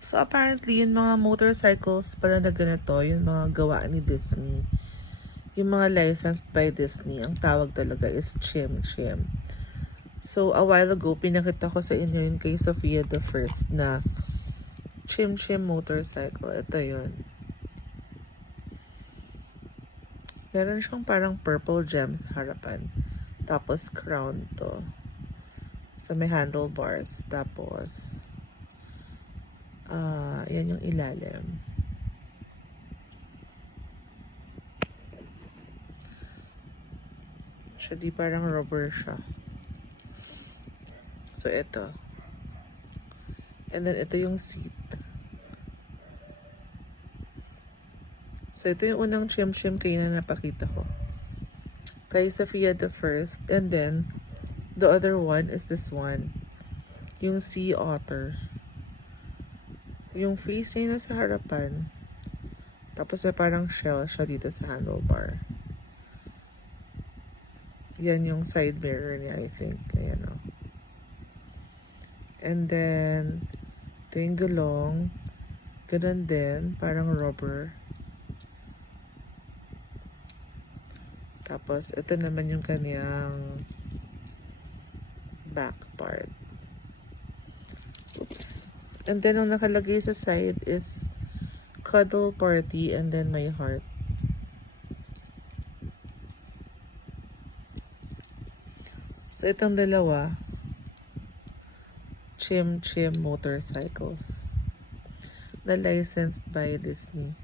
So apparently, yung mga motorcycles pala na ganito, yung mga gawa ni Disney, yung mga licensed by Disney, ang tawag talaga is Chim Chim. So a while ago, pinakita ko sa inyo yung kay Sofia the First na Chim Chim motorcycle. Ito yun. Meron siyang parang purple gem sa harapan. Tapos crown to. So may handlebars. Tapos, yan yung ilalim. Siya di parang rubber siya. So ito. And then ito yung seat. So ito yung unang Chim Chim kayo na napakita ko. Kay Sofia the First. And then, the other one is this one. Yung Sea Otter. Yung face niya nasa harapan. Tapos may parang shell siya dito sa handlebar. Yan yung side mirror niya, I think. Ayan o. And then, ito yung gulong. Ganun din. Parang rubber. Tapos, ito naman yung kanyang back part. Oops. And then, ang nakalagay sa side is cuddle party and then my heart. So, itong dalawa, Chim Chim motorcycles na licensed by Disney.